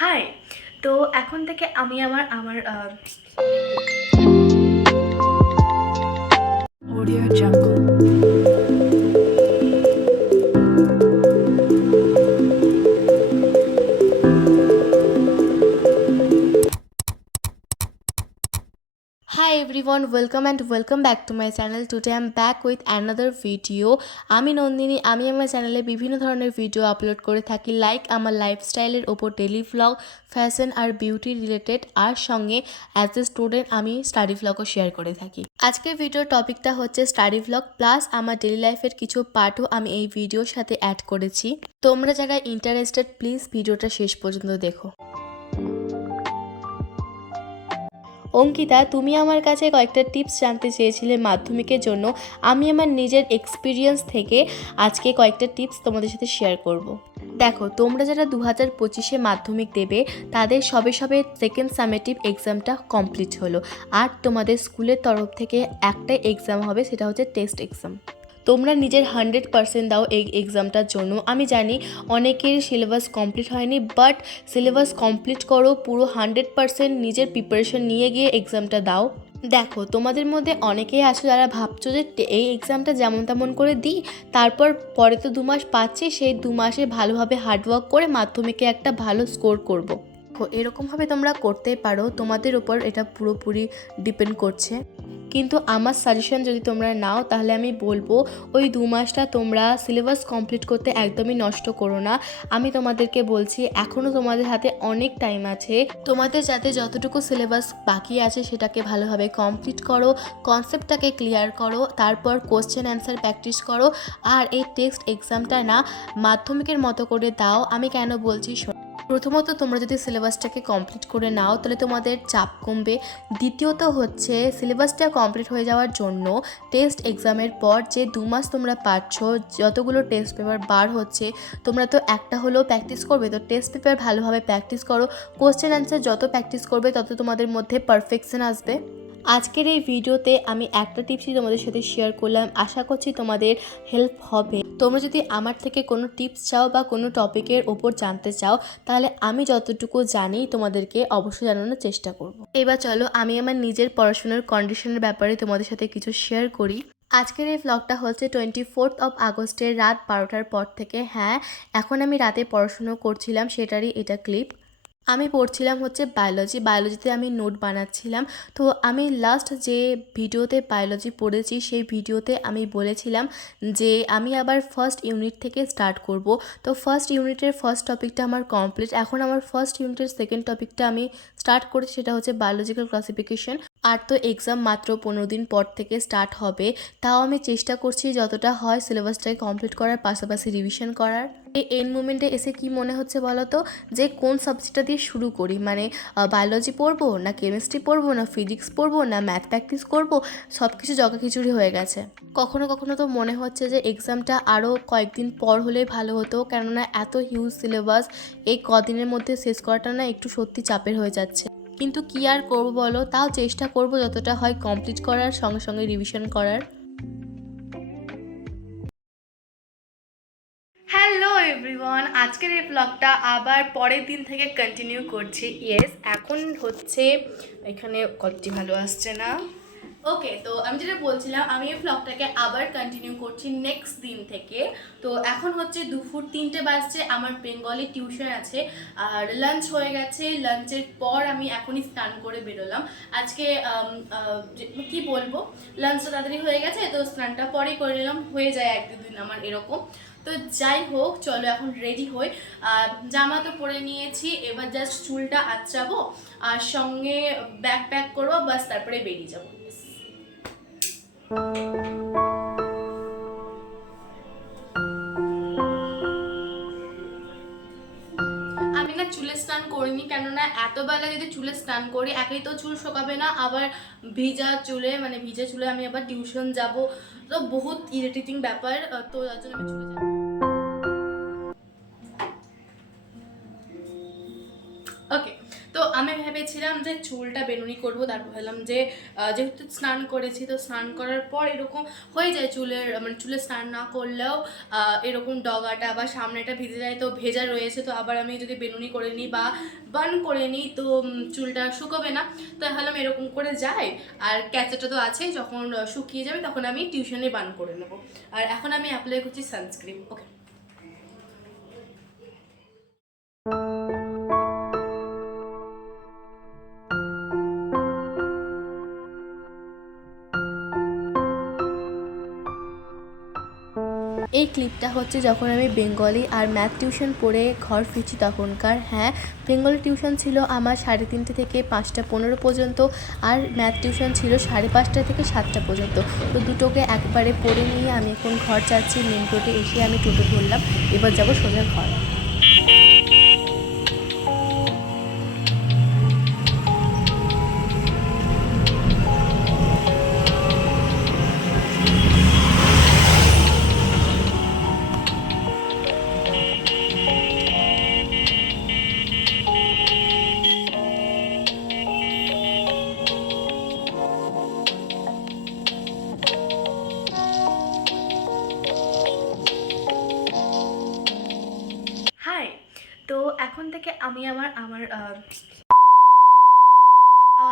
High, তো এখন থেকে আমি আমার আমার Audio Jungle. Hi everyone, welcome back to my channel. Today I'm back with another video. আমি নন্দিনী, আমি আমার চ্যানেলে বিভিন্ন ধরনের ভিডিও আপলোড করে থাকি, লাইক আমার লাইফস্টাইলের ওপর ডেলি ভ্লগ, ফ্যাশন আর বিউটি রিলেটেড, আর সঙ্গে অ্যাজ এ স্টুডেন্ট আমি স্টাডি ভ্লগও শেয়ার করে থাকি। আজকের ভিডিওর টপিকটা হচ্ছে স্টাডি ভ্লগ প্লাস আমার ডেলি লাইফের কিছু পার্টও আমি এই ভিডিওর সাথে অ্যাড করেছি। তোমরা যারা ইন্টারেস্টেড প্লিজ ভিডিওটা শেষ পর্যন্ত দেখো। অঙ্কিতা, তুমি আমার কাছে কয়েকটা টিপস জানতে চেয়েছিলে মাধ্যমিকের জন্য। আমি আমার নিজের এক্সপিরিয়েন্স থেকে আজকে কয়েকটা টিপস তোমাদের সাথে শেয়ার করব। দেখো, তোমরা যারা 2025-এ মাধ্যমিক দেবে তাদের সবে সেকেন্ড সামেটিভ এক্সামটা কমপ্লিট হলো, আর তোমাদের স্কুলের তরফ থেকে একটা এক্সাম হবে, সেটা হচ্ছে টেস্ট এক্সাম। তোমরা নিজের 100% দাও এই এক্সামটার জন্য। আমি জানি অনেকের সিলেবাস কমপ্লিট হয়নি, বাট সিলেবাস কমপ্লিট করো, পুরো 100% নিজের প্রিপারেশন নিয়ে গিয়ে এক্সামটা দাও। দেখো, তোমাদের মধ্যে অনেকেই আছো যারা ভাবছো যে এই এক্সামটা যেমন তেমন করে দিই, তারপর পরে তো 2 মাস পাচ্ছি, সেই 2 মাসে ভালোভাবে হার্ডওয়ার্ক করে মাধ্যমিকে একটা ভালো স্কোর করব। এরকমভাবে তোমরা করতে পারো, তোমাদের উপর এটা পুরোপুরি ডিপেন্ড করছে। কিন্তু আমার সাজেশন যদি তোমরা নাও তাহলে আমি বলবো ওই 2 মাসটা তোমরা সিলেবাস কমপ্লিট করতে একদমই নষ্ট করো না। আমি তোমাদেরকে বলছি এখনও তোমাদের হাতে অনেক টাইম আছে। তোমাদের যাতে যতটুকু সিলেবাস বাকি আছে সেটাকে ভালোভাবে কমপ্লিট করো, কনসেপ্টটাকে ক্লিয়ার করো, তারপর কোশ্চেন অ্যান্সার প্র্যাকটিস করো। আর এই টেস্ট এক্সামটা না মাধ্যমিকের মতো করে দাও। আমি কেন বলছি, প্রথমত তোমরা যদি সিলেবাসটাকে কমপ্লিট করে নাও তাহলে তোমাদের চাপ কমবে। দ্বিতীয়ত হচ্ছে সিলেবাসটা কমপ্লিট হয়ে যাওয়ার জন্য টেস্ট এক্সামের পর যে 2 মাস তোমরা পাচ্ছ, যতগুলো টেস্ট পেপার বার হচ্ছে, তোমরা তো একটা হলেও প্র্যাকটিস করবে। তো টেস্ট পেপার ভালোভাবে প্র্যাকটিস করো, কোশ্চেন অ্যান্সার যত প্র্যাকটিস করবে তত তোমাদের মধ্যে পারফেকশন আসবে। আজকের এই ভিডিওতে আমি একটা টিপসই তোমাদের সাথে শেয়ার করলাম, আশা করছি তোমাদের হেল্প হবে। তোমরা যদি আমার থেকে কোনো টিপস চাও বা কোনো টপিকের ওপর জানতে চাও তাহলে আমি যতটুকু জানি তোমাদেরকে অবশ্যই জানানোর চেষ্টা করব। এবার চলো আমি আমার নিজের পড়াশোনার কন্ডিশনের ব্যাপারে তোমাদের সাথে কিছু শেয়ার করি। আজকের এই ভ্লগটা হচ্ছে 24 আগস্টের রাত 12টার পর থেকে। হ্যাঁ, এখন আমি রাতে পড়াশুনো করছিলাম, সেটারই এটা ক্লিপ। আমি পড়ছিলাম হচ্ছে বায়োলজিতে আমি নোট বানাচ্ছিলাম। তো আমি লাস্ট যে ভিডিওতে বায়োলজি পড়েছি সেই ভিডিওতে আমি বলেছিলাম যে আমি আবার ফার্স্ট ইউনিট থেকে স্টার্ট করব। তো ফার্স্ট ইউনিটের ফার্স্ট টপিকটা আমার কমপ্লিট, এখন আমার ফার্স্ট ইউনিটের সেকেন্ড টপিকটা আমি স্টার্ট করেছি, সেটা হচ্ছে বায়োলজিক্যাল ক্লাসিফিকেশন। আর তো এক্সাম মাত্র 15 দিন পর থেকে স্টার্ট হবে, তাও আমি চেষ্টা করছি যতটা হয় সিলেবাসটাকে কমপ্লিট করার পাশাপাশি রিভিশন করার। এই এন্ড মোমেন্টে এসে কি মনে হচ্ছে বলো তো, যে কোন সাবজেক্টটা দিয়ে শুরু করি, মানে বায়োলজি পড়বো না কেমিস্ট্রি পড়বো না ফিজিক্স পড়বো না ম্যাথ প্র্যাকটিস করবো, সব কিছু জগাখিচুড়ি হয়ে গেছে। কখনো কখনো তো মনে হচ্ছে যে এক্সামটা আরও কয়েকদিন পর হলেই ভালো হতো, কেননা এত হিউজ সিলেবাস এই কদিনের মধ্যে শেষ করাটা না একটু সত্যি চাপের হয়ে যাচ্ছে। কিন্তু কি আর করবো বলো, তাও চেষ্টা করবো যতটা হয় কমপ্লিট করার, সঙ্গে সঙ্গে রিভিশন করার। হ্যালো এভরিওয়ান, আজকের এই ব্লগটা আবার পরের দিন থেকে কন্টিনিউ করছি। ইয়েস, এখন হচ্ছে এখানে কতটি ভালো আসছে না। ওকে, তো আমি যেটা বলছিলাম, আমি এই ব্লগটাকে আবার কন্টিনিউ করছি নেক্সট দিন থেকে। তো এখন হচ্ছে দুপুর 3টে বাজছে, আমার বেঙ্গলি টিউশন আছে, আর লাঞ্চ হয়ে গেছে। লাঞ্চের পর আমি এখনই স্নান করে বেরোলাম। আজকে কি বলবো, লাঞ্চটা তাড়াতাড়ি হয়ে গেছে, তো স্নানটা পরেই করে নিলাম, হয়ে যায় 1-2 দিন আমার এরকম। তো যাই হোক, চলো এখন রেডি হই। জামা তো পরে নিয়েছি, এবার জাস্ট চুলটা আঁচড়াবো আর সঙ্গে ব্যাগ প্যাক করবো, বাস তারপরে বেরিয়ে যাবো। আমি না চুলে স্নান করিনি, কেননা এত বেলা যদি চুলে স্নান করি, একেই তো চুল শোকাবে না, আবার ভিজা চুলে আমি আবার টিউশন যাব, তো বহুত ইরিটেটিং ব্যাপার। তো তার জন্য আমি চুলে যাব। ওকে, তো আমি ভেবেছিলাম যে চুলটা বেনুনি করবো, তারপর ভাবলাম যে যেহেতু স্নান করেছি তো স্নান করার পর এরকম হয়ে যায় চুলের, মানে চুলে স্নান না করলেও এরকম ডগাটা বা সামনেটা ভিজে যায়, তো ভেজা রয়েছে, তো আবার আমি যদি বেনুনি করে নিই বা বান করে নিই তো চুলটা শুকোবে না। তো ভাবলাম এরকম করে যাই, আর ক্যাচেটা তো আছেই, যখন শুকিয়ে যাবে তখন আমি টিউশনে বান করে নেবো। আর এখন আমি অ্যাপ্লাই করছি সানস্ক্রিন। ওকে, এই ক্লিপটা হচ্ছে যখন আমি বেঙ্গলি আর ম্যাথ টিউশন পড়ে ঘর ফিরছি তখনকার। হ্যাঁ, বেঙ্গলি টিউশন ছিল আমার 3:30 থেকে 5:15 পর্যন্ত, আর ম্যাথ টিউশন ছিল 5:30 থেকে 7টা পর্যন্ত। তো দুটোকে একবারে পড়ে নিয়ে আমি এখন ঘর যাচ্ছি। মেন রোডে এসে আমি টোটো ধরলাম, এবার যাবো সোজা ঘর। হাই। তো এখন থেকে আমি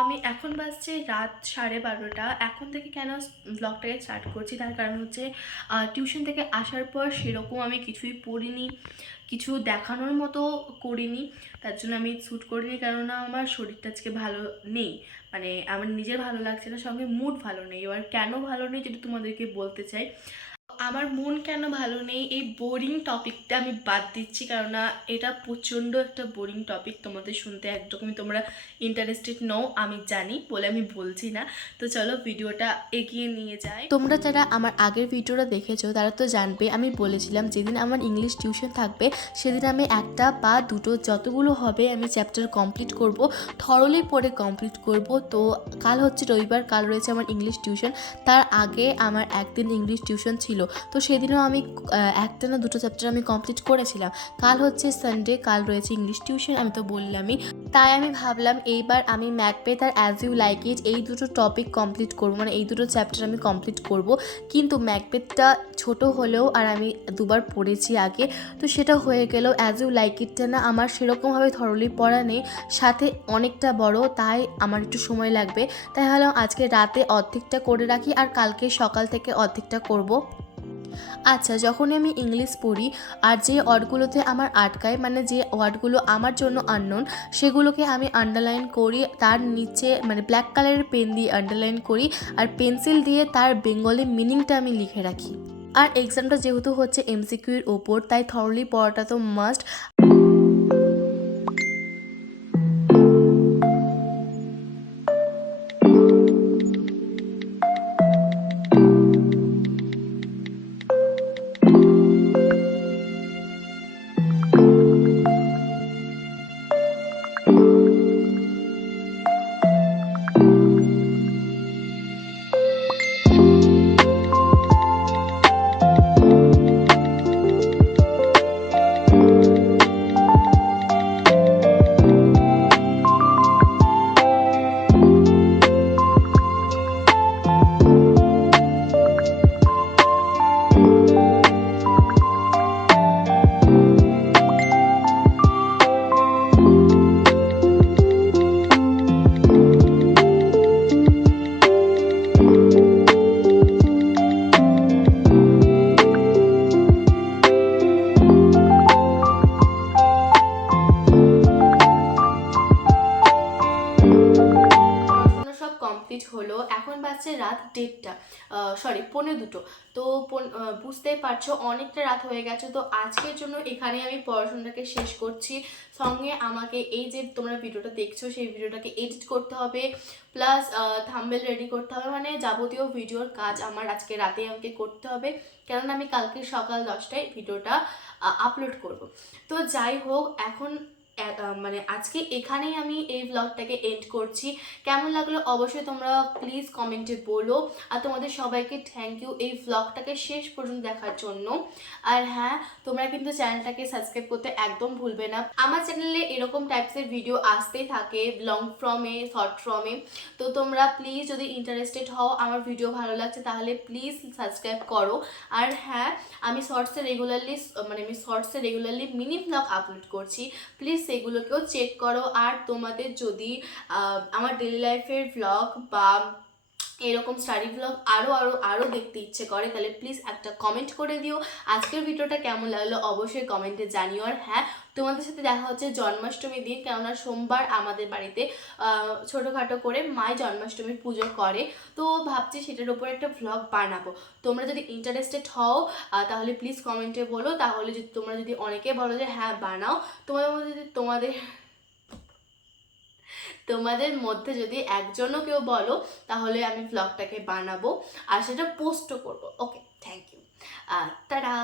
আমি এখন বাজছে রাত 12:30। এখন থেকে কেন ব্লগটাকে স্টার্ট করছি, তার কারণ হচ্ছে টিউশন থেকে আসার পর সেরকম আমি কিছুই পড়িনি, কিছু দেখানোর মতো করিনি, তার জন্য আমি শ্যুট করিনি, কেননা আমার শরীরটা আজকে ভালো নেই, মানে আমার নিজের ভালো লাগছে না, সঙ্গে মুড ভালো নেই। এবার কেন ভালো নেই যদি তোমাদেরকে বলতে চাই, আমার মন কেন ভালো নেই, এই বোরিং টপিকটা আমি বাদ দিচ্ছি, কেননা এটা প্রচণ্ড একটা বোরিং টপিক, তোমাদের শুনতে একদমই তোমরা ইন্টারেস্টেড নও আমি জানি বলে আমি বলছি না। তো চলো ভিডিওটা এগিয়ে নিয়ে যাই। তোমরা যারা আমার আগের ভিডিওটা দেখেছো তারা তো জানবে আমি বলেছিলাম যেদিন আমার ইংলিশ টিউশন থাকবে সেদিন আমি একটা বা দুটো যতগুলো হবে আমি চ্যাপ্টার কমপ্লিট করব, থরলি পড়ে কমপ্লিট করব। তো কাল হচ্ছে রবিবার, কাল রয়েছে আমার ইংলিশ টিউশন, তার আগে আমার একদিন ইংলিশ টিউশন ছিল, তো সেদিনও আমি একটা না দুটো চ্যাপ্টার আমি কমপ্লিট করেছিলাম। কাল হচ্ছে সানডে, কাল রয়েছে ইংলিশ টিউশন, আমি তো বললামই। তাই আমি ভাবলাম এইবার আমি ম্যাকবেথ আর অ্যাজ ইউ লাইক ইট এই দুটো টপিক কমপ্লিট করবো, মানে এই দুটো চ্যাপ্টার আমি কমপ্লিট করব। কিন্তু ম্যাকবেথটা ছোট হলেও আর আমি দুবার পড়েছি আগে, তো সেটা হয়ে গেল। অ্যাজ ইউ লাইক ইটটা না আমার সেরকমভাবে থরলি পড়া নেই, সাথে অনেকটা বড়, তাই আমার একটু সময় লাগবে। তাই ভাবলাম আজকে রাতে অর্ধেকটা করে রাখি আর কালকে সকাল থেকে অর্ধেকটা করব। আচ্ছা, যখনই আমি ইংলিশ পড়ি আর যে ওয়ার্ডগুলোতে আমার আটকায়, মানে যে ওয়ার্ডগুলো আমার জন্য আননোন, সেগুলোকে আমি আন্ডারলাইন করি, তার নিচে মানে ব্ল্যাক কালারের পেন দিয়ে আন্ডারলাইন করি, আর পেন্সিল দিয়ে তার বেঙ্গলি মিনিংটা আমি লিখে রাখি। আর এক্সামটা যেহেতু হচ্ছে এমসিকিউর ওপর, তাই থরলি পড়াটা তো মাস্ট। পড়াশোনা সব কমপ্লিট হলো, এখন বাজছে রাত 1:30, সরি 1:45। তো বুঝতেই পারছো অনেকটা রাত হয়ে গেছে। তো আজকের জন্য এখানে আমি পড়াশোনাটাকে শেষ করছি। সঙ্গে আমাকে এই যে তোমরা ভিডিওটা দেখছো সেই ভিডিওটাকে এডিট করতে হবে, প্লাস থাম্বনেল রেডি করতে হবে, মানে যাবতীয় ভিডিওর কাজ আমার আজকে রাতে আমাকে করতে হবে, কেননা আমি কালকে সকাল 10টায় ভিডিওটা আপলোড করব। তো যাই হোক, এখন মানে আজকে এখানেই আমি এই ব্লগটাকে এন্ড করছি। কেমন লাগলো অবশ্যই তোমরা প্লিজ কমেন্টে বলো। আর তোমাদের সবাইকে থ্যাংক ইউ এই ব্লগটাকে শেষ পর্যন্ত দেখার জন্য। আর হ্যাঁ, তোমরা কিন্তু চ্যানেলটাকে সাবস্ক্রাইব করতে একদম ভুলবে না। আমার চ্যানেলে এরকম টাইপসের ভিডিও আসতেই থাকে, লং ফর্মে, শর্ট ফর্মে। তো তোমরা প্লিজ যদি ইন্টারেস্টেড হও, আমার ভিডিও ভালো লাগছে তাহলে প্লিজ সাবস্ক্রাইব করো। আর হ্যাঁ, আমি শর্টসে রেগুলারলি মিনি ব্লগ আপলোড করছি, প্লিজ সেগুলোকেও চেক করো। আর তোমাদের যদি আমার ডেলি লাইফের ব্লগ বা এরকম স্টাডি ব্লগ আরও দেখতে ইচ্ছে করে তাহলে প্লিজ একটা কমেন্ট করে দিও। আজকের ভিডিওটা কেমন লাগলো অবশ্যই কমেন্টে জানিও। আর হ্যাঁ, তোমাদের সাথে দেখা হচ্ছে জন্মাষ্টমীর দিন, কেননা সোমবার আমাদের বাড়িতে ছোটোখাটো করে মাই জন্মাষ্টমীর পুজো করে। তো ভাবছি সেটার উপর একটা ভ্লগ বানাবো। তোমরা যদি ইন্টারেস্টেড হও তাহলে প্লিজ কমেন্টে বলো। তাহলে যদি তোমরা যদি অনেকে বলো যে হ্যাঁ বানাও, তোমাদের মধ্যে যদি তোমাদের মধ্যে যদি একজনও কেউ বলো তাহলে আমি ভ্লগটাকে বানাবো আর সেটা পোস্টও করবো। ওকে, থ্যাংক ইউ। টাটা।